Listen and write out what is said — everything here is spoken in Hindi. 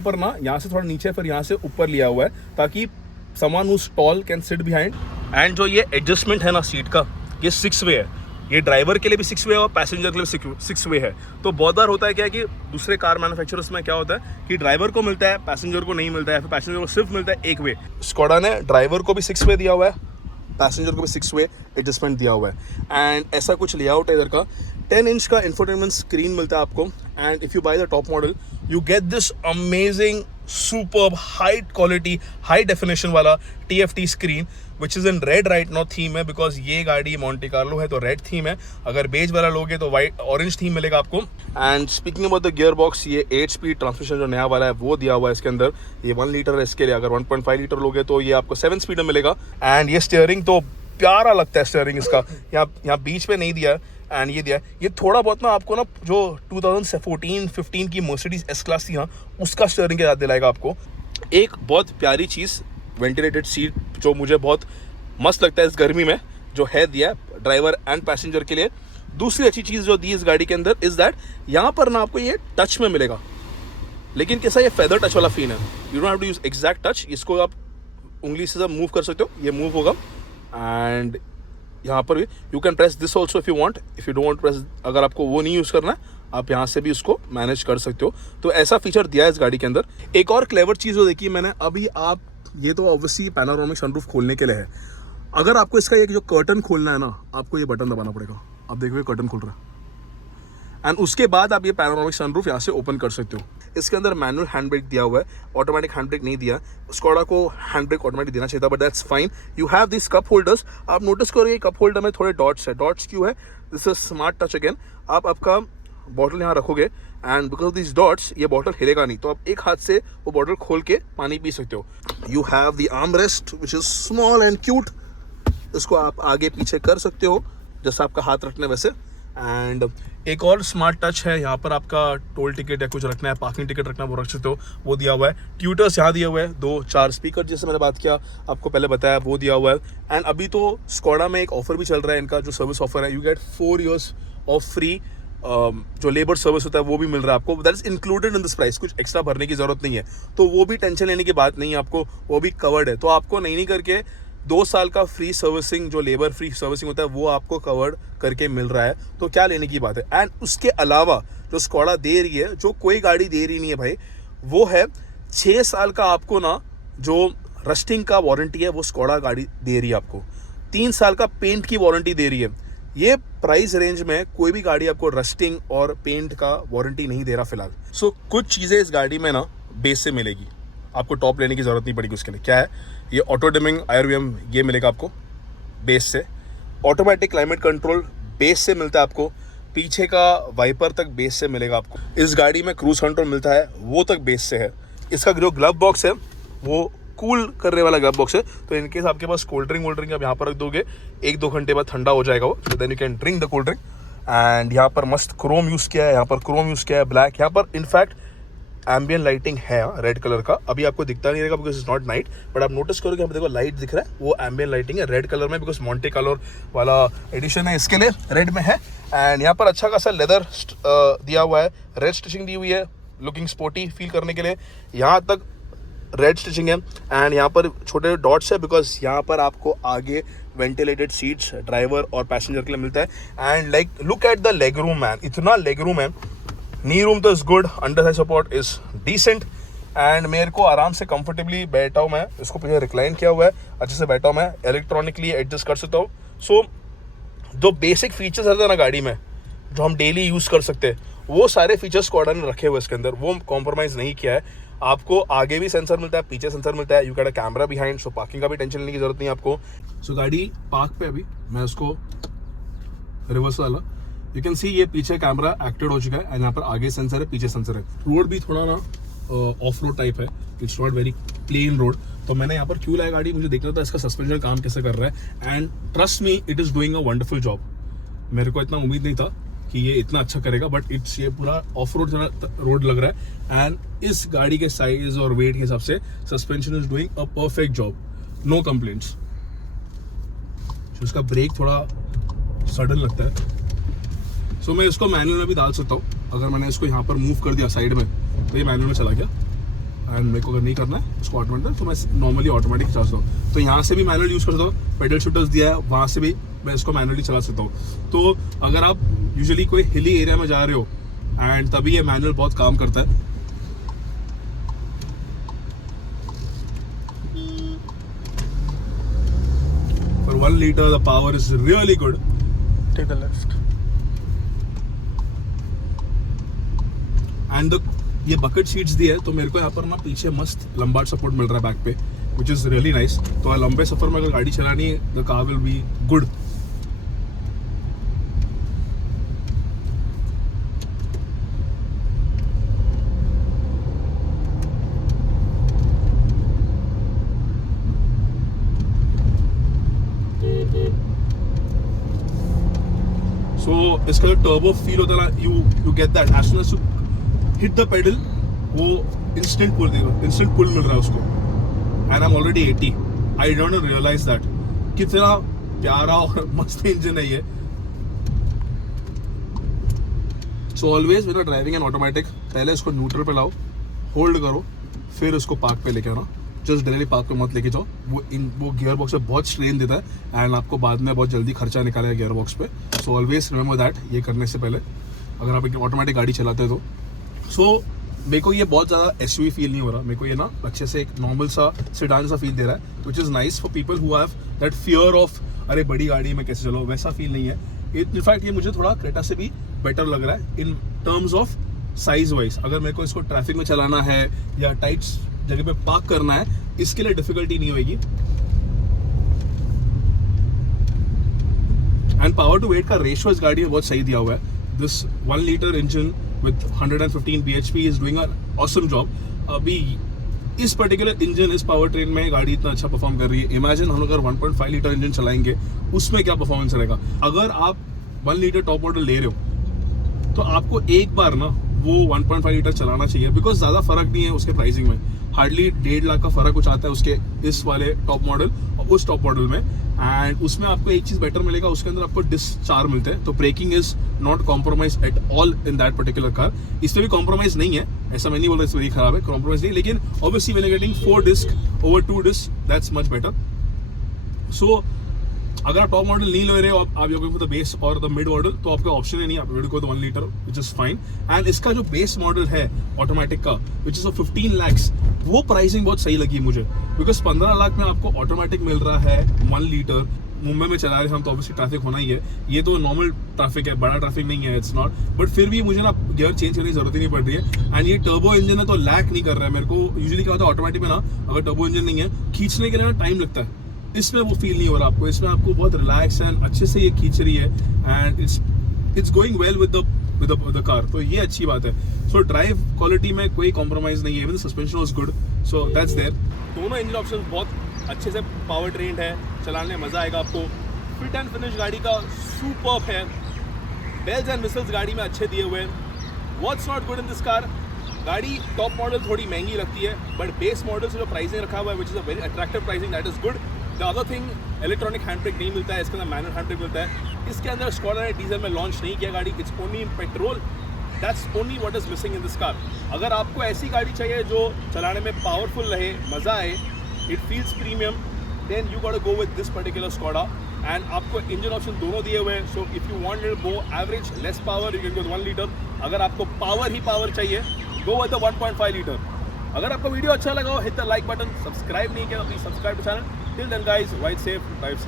ऊपर ना यहाँ से थोड़ा नीचे फिर यहाँ से ऊपर लिया हुआ है ताकि someone who is tall can sit behind. And जो ये एडजस्टमेंट है ना सीट का, ये 6 वे है। ये ड्राइवर के लिए भी 6 वे है और पैसेंजर के लिए भी 6 वे है। तो बहुत बार होता है क्या है कि दूसरे कार मैन्युफैक्चरर्स में क्या होता है कि ड्राइवर को मिलता है, पैसेंजर को नहीं मिलता है, फिर पैसेंजर को सिर्फ मिलता है 1 वे। स्कोडा ने ड्राइवर को भी 6 वे दिया हुआ है, पैसेंजर को भी 6 वे एडजस्टमेंट दिया हुआ है। एंड ऐसा कुछ लेआउट है इधर का। 10 इंच का इंफोटेनमेंट स्क्रीन मिलता है आपको। And if you by the top model you get this amazing superb high quality high definition वाला TFT screen which is in red right now theme है, बिकॉज ये गाड़ी मोंटे कार्लो है तो रेड थीम है। अगर बेज वाला लोगे तो वाइट ऑरेंज थीम मिलेगा आपको। And speaking about the gear box, ये 8 स्पीड ट्रांसमिशन जो नया वाला है वो दिया हुआ है इसके अंदर। ये 1 लीटर है, इसके लिए अगर 1.5 लीटर लोगे तो ये आपको 7 स्पीड में मिलेगा। एंड ये स्टीयरिंग तो प्यारा लगता है स्टीयरिंग इसका, यहाँ बीच में नहीं दिया है एंड ये दिया है। ये थोड़ा बहुत ना आपको ना जो 2014-15 की मर्सिडीज एस क्लास थी, हाँ उसका स्टीयरिंग की याद दिलाएगा आपको। एक बहुत प्यारी चीज़ वेंटिलेटेड सीट जो मुझे बहुत मस्त लगता है इस गर्मी में, जो है दिया ड्राइवर एंड पैसेंजर के लिए। दूसरी अच्छी चीज़ जो दी इस गाड़ी के अंदर इज़ दैट यहाँ पर ना आपको ये टच में मिलेगा, लेकिन कैसा ये फेदर टच वाला फील है। You don't have to use exact touch, इसको आप उंगली से सब मूव कर सकते हो, ये मूव होगा। एंड यहाँ पर भी you can press this also if you want, if you don't want press, अगर आपको वो नहीं यूज़ करना है आप यहाँ से भी उसको मैनेज कर सकते हो। तो ऐसा फीचर दिया है इस गाड़ी के अंदर। एक और क्लेवर चीज़ जो देखी मैंने अभी, आप ये तो ऑब्वियसली पैनोरामिक सनरूफ खोलने के लिए है। अगर आपको इसका एक जो कर्टन खोलना है ना, आपको ये बटन दबाना पड़ेगा। आप देखोगे कर्टन खुल रहा है एंड उसके बाद आप ये पैनोरामिक सनरूफ यहाँ से ओपन कर सकते हो। इसके अंदर मैनुअल हैंड ब्रेक दिया हुआ है, ऑटोमेटिक हैंड ब्रेक नहीं दिया। स्कोडा को हैंड ब्रेक ऑटोमेटिक देना चाहिए था, but that's fine. You have this cup holders. आप नोटिस करोगे कप होल्डर में थोड़े डॉट्स है। डॉट्स क्यों है? This is smart touch again. आप आपका बॉटल यहाँ रखोगे एंड बिकॉज दिस डॉट्स ये बॉटल हिलेगा नहीं, तो आप एक हाथ से वो बॉटल खोल के पानी पी सकते हो। You have the arm rest which is small and cute. इसको आप आगे पीछे कर सकते हो जैसा आपका हाथ रखना है वैसे। एंड एक और स्मार्ट टच है, यहाँ पर आपका टोल टिकट या कुछ रखना है, पार्किंग टिकट रखना है, वो रख सकते हो, वो दिया हुआ है। ट्यूटर्स यहाँ दिया हुआ है, 2-4 स्पीकर जैसे मैंने बात किया आपको पहले बताया वो दिया हुआ है। एंड अभी तो स्कोडा में एक ऑफर भी चल रहा है, इनका जो सर्विस ऑफर है, you get 4 years of free जो लेबर सर्विस होता है वो भी मिल रहा है आपको। That is included in this price, कुछ एक्स्ट्रा भरने की जरूरत नहीं है। तो वो भी टेंशन लेने की बात नहीं है आपको, वो भी कवर्ड है। तो आपको नहीं करके 2 साल का फ्री सर्विसिंग, जो लेबर फ्री सर्विसिंग होता है वो आपको कवर्ड करके मिल रहा है। तो क्या लेने की बात है। एंड उसके अलावा जो स्कोडा दे रही है, जो कोई गाड़ी दे रही नहीं है भाई, वो है 6 साल का आपको ना जो रस्टिंग का वारंटी है वो स्कोडा गाड़ी दे रही है आपको। 3 साल का पेंट की वारंटी दे रही है। ये प्राइस रेंज में कोई भी गाड़ी आपको रस्टिंग और पेंट का वारंटी नहीं दे रहा फिलहाल। सो कुछ चीज़ें इस गाड़ी में ना बेस से मिलेगी, आपको टॉप लेने की ज़रूरत नहीं पड़ेगी उसके लिए। क्या है ये? ऑटो डिमिंग IRVM ये मिलेगा आपको बेस से। ऑटोमेटिक क्लाइमेट कंट्रोल बेस से मिलता है आपको। पीछे का वाइपर तक बेस से मिलेगा आपको। इस गाड़ी में क्रूज कंट्रोल मिलता है, वो तक बेस से है। इसका जो ग्लव बॉक्स है वो कूल करने वाला ग्लव बॉक्स है, तो इनकेस आपके पास कोल्ड ड्रिंक आप यहाँ पर रख दोगे, 1-2 घंटे बाद ठंडा हो जाएगा वो, तो then you can drink the cold drink. And यहाँ पर मस्त क्रोम यूज़ किया है, यहाँ पर क्रोम यूज़ किया है, ब्लैक। यहाँ पर इनफैक्ट एम्बियन लाइटिंग है रेड कलर का। अभी आपको दिखता नहीं रहेगा because it's not night, but आप नोटिस करोगे यहाँ पर देखो लाइट दिख रहा है, वो एम्बियन लाइटिंग है रेड कलर में, बिकॉज मोंटे कार्लो वाला एडिशन है इसके लिए रेड में है। एंड यहाँ पर अच्छा खासा लेदर दिया हुआ है, रेड स्टिचिंग दी हुई है, लुकिंग स्पोर्टी फील करने के लिए। यहाँ तक रेड स्टिचिंग है एंड यहाँ पर छोटे डॉट्स है, बिकॉज यहाँ पर आपको आगे वेंटिलेटेड सीट्स ड्राइवर और पैसेंजर के लिए मिलता है। And like look at the leg room man, इतना लेग रूम है। नी रूम तो is good, underside support is decent. And मेरे को आराम से कंफर्टेबली बैठा हूँ मैं, इसको पीछे रिक्लाइन किया हुआ है, अच्छे से बैठा हूँ मैं, इलेक्ट्रॉनिकली एडजस्ट कर सकता हूँ। सो जो बेसिक फीचर्स रहते हैं ना गाड़ी में जो हम डेली यूज़ कर सकते हैं, वो सारे फीचर्स स्कोडा ने रखे हुए इसके अंदर, वो कॉम्प्रोमाइज़ नहीं किया है। आपको आगे भी सेंसर मिलता है, पीछे सेंसर मिलता है, you get a camera behind, so parking का भी टेंशन लेने की जरूरत नहीं है आपको। सो गाड़ी पार्क पे अभी मैं उसको रिवर्स वाला, यू कैन सी ये पीछे कैमरा एक्टिवेट हो चुका है एंड यहाँ पर आगे सेंसर है, पीछे सेंसर है। रोड भी थोड़ा ना ऑफ रोड टाइप है, it's not very plain road. तो मैंने यहाँ पर क्यों लाया गाड़ी, मुझे देखना था इसका सस्पेंशन काम कैसे कर रहा है। And trust me it is doing a wonderful job. मेरे को इतना उम्मीद नहीं था कि ये इतना अच्छा करेगा, बट इट्स ये पूरा ऑफ रोड रोड लग रहा है। एंड इस गाड़ी के साइज और वेट के हिसाब से suspension is doing a perfect job, no complaints. उसका ब्रेक थोड़ा सडन लगता है, सो मैं इसको मैनुअल में भी डाल सकता हूँ। अगर मैंने इसको यहाँ पर मूव कर दिया साइड में तो ये मैनुअल में चला गया। एंड मेरे को अगर नहीं करना है उसको ऑटोमेटिक, तो मैं नॉर्मली ऑटोमेटिक चला सकता हूँ। तो यहाँ से भी मैनुअल यूज़ कर सकता हूँ, पेडल शूटर्स दिया है वहाँ से भी मैं इसको मैनुअली चला सकता हूँ। तो अगर आप यूजुअली कोई हिली एरिया में जा रहे हो एंड तभी ये मैनुअल बहुत काम करता है। For 1 liter the power is really good. Take the left. And ये बकेट सीट्स दी है तो मेरे को यहाँ पर ना पीछे मस्त लंबा सपोर्ट मिल रहा है बैक पे, विच इज़ रियली नाइस। तो लंबे सफर में अगर गाड़ी चलानी है the car will be good. So इसका जो टर्बो फील होता है ना, you get that as soon as you hit the pedal, वो इंस्टेंट पुल देगा, इंस्टेंट पुल मिल रहा है उसको। And I am already 80, I don't realise that कितना प्यारा और मस्त इंजन है ये। So always when you are driving an automatic, पहले इसको न्यूट्रल पे लाओ, होल्ड करो, फिर उसको पार्क पे लेके आना। जस्ट डायरेक्टली पार्क पे मत लेके जाओ, वो गियर बॉक्स पे बहुत स्ट्रेन देता है एंड आपको बाद में बहुत जल्दी खर्चा निकालेगा गियर बॉक्स पे। सो ऑलवेज रिमेंबर दैट, ये करने से पहले अगर आप एक ऑटोमेटिक गाड़ी चलाते हो तो। सो मेरे को ये बहुत ज़्यादा एसयूवी फील नहीं हो रहा, मेरे को ये ना अच्छे से एक नॉर्मल सा सेडान सा फील दे रहा है, which is nice for people who have that fear of अरे बड़ी गाड़ी में कैसे चलो, वैसा फील नहीं है। इनफैक्ट ये मुझे थोड़ा क्रेटा से भी बेटर लग रहा है in terms of size wise. अगर मेरे को इसको ट्रैफिक में चलाना है या टाइट जगह पे पार्क करना है, इसके लिए डिफिकल्टी नहीं होगी। एंड पावर टू वेट का रेशियो इस गाड़ी में बहुत सही दिया हुआ है। This 1 liter engine with 115 bhp is doing an awesome job. अभी इस पर्टिकुलर इंजन, इस पावर ट्रेन में गाड़ी इतना अच्छा परफॉर्म कर रही है। इमेजिन हम अगर 1.5 लीटर इंजन चलाएंगे उसमें क्या परफॉर्मेंस रहेगा। अगर आप 1 लीटर टॉप मॉडल ले रहे हो तो आपको एक बार ना वो 1.5 लीटर चलाना चाहिए, बिकॉज ज़्यादा फर्क नहीं है उसके प्राइसिंग में, हार्डली 1.5 लाख का फर्क कुछ आता है उसके इस वाले टॉप मॉडल और उस टॉप मॉडल में। एंड उसमें आपको एक चीज़ बेटर मिलेगा, उसके अंदर आपको डिस्क 4 मिलते हैं, तो braking is not compromise at all in that particular car. इसमें भी कॉम्प्रोमाइज नहीं है, ऐसा मैं नहीं बोल रहा इसमें खराब है, कॉम्प्रोमाइज नहीं, लेकिन obviously when you getting 4 disc over 2 disc that's much better. So अगर आप टॉप मॉडल नहीं ले रहे हो, आप योगिंग फॉर द बेस और द मिड मॉडल, तो आपका ऑप्शन ही नहीं, आप रेडी को 1 litre which is fine. And इसका जो बेस मॉडल है ऑटोमेटिक का विच इज 15 lakhs, वो प्राइसिंग बहुत सही लगी मुझे, बिकॉज 15 लाख में आपको ऑटोमेटिक मिल रहा है 1 लीटर। मुंबई में चला रहे हम तो ऑब्वियसली ट्रैफिक होना ही है, ये तो नॉर्मल ट्रैफिक है, बड़ा ट्रैफिक नहीं है, इट्स नॉट, बट फिर भी मुझे ना गियर चेंज करने की जरूरत ही नहीं पड़ रही है। एंड ये टर्बो इंजन है तो लैक नहीं कर रहा है मेरे को। यूजुअली क्या होता है ऑटोमेटिक में ना, अगर टर्बो इंजन नहीं है, खींचने के लिए ना टाइम लगता है, इसमें वो फील नहीं हो रहा आपको। इसमें आपको बहुत रिलैक्स एंड अच्छे से ये खींच रही है and it's going well with the car, तो ये अच्छी बात है। सो ड्राइव क्वालिटी में कोई कॉम्प्रोमाइज नहीं है, even suspension was good, so that's there. दोनों इंजन ऑप्शन बहुत अच्छे से पावर ट्रेंड है, चलाने में मजा आएगा आपको। फिट एंड फिनिश गाड़ी का सुपर्ब है, बेल्स एंड विसल्स गाड़ी में अच्छे दिए हुए हैं। What's not good in this car, गाड़ी टॉप मॉडल थोड़ी महंगी लगती है, बट बेस मॉडल से जो प्राइसिंग रखा हुआ है which is a very attractive pricing, that is good. The other thing, electronic hand brake नहीं मिलता है, इसके अंदर मैनुअल हैंड ब्रेक मिलता है। इसके अंदर स्कॉडा ने डीजल में लॉन्च नहीं किया गाड़ी, it's only in petrol, that's only what is missing in this car. अगर आपको ऐसी गाड़ी चाहिए जो चलाने में पावरफुल रहे, मज़ा आए, it feels premium, then you got to go with this particular Skoda. And आपको इंजन ऑप्शन दोनों दिए हुए हैं, so if you want to go average less power you can go 1 litre. अगर आपको पावर ही पावर चाहिए, गो विद द 1.5 लीटर। अगर आपको वीडियो अच्छा लगा हो, hit the like button, subscribe नहीं किया तो please subscribe to channel. Till then guys, ride safe, drive safe.